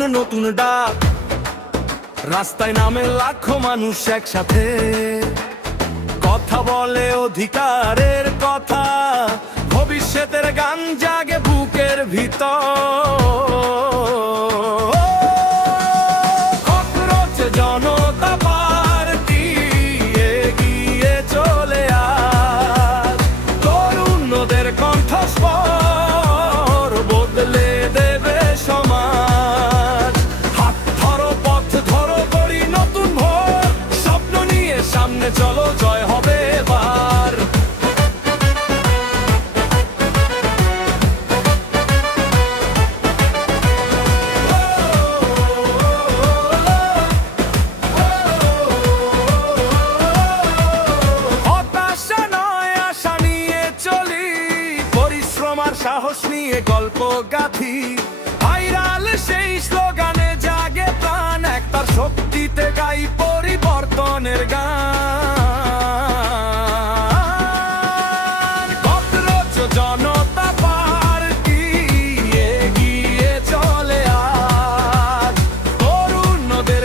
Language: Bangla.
স্বপ্ন নতুন ডাক, রাস্তায় নামে লাখো মানুষ একসাথে, কথা বলে অধিকারের কথা, ভবিষ্যতের গান জাগে বুকের ভিতর। ককরোচ জনতা পার্টি এগিয়ে চলে আস, তরুণদের কণ্ঠস্বর বদলে দেবে সমাজ। হাত ধরো, পথ ধরো, গড়ি নতুন ভোর, স্বপ্ন নিয়ে সামনে চলো, জয় হবে এবার। হতাশা নয়, আশা নিয়ে চলি, পরিশ্রম আর সাহস নিয়ে গল্প গাথি। ভাইরাল সেই স্লোগানে জাগে প্রাণ, একতার শক্তিতে গাই পরিবর্তনের গান। ককরোচ জনতা পার্টি এগিয়ে চলে আজ, তরুণদের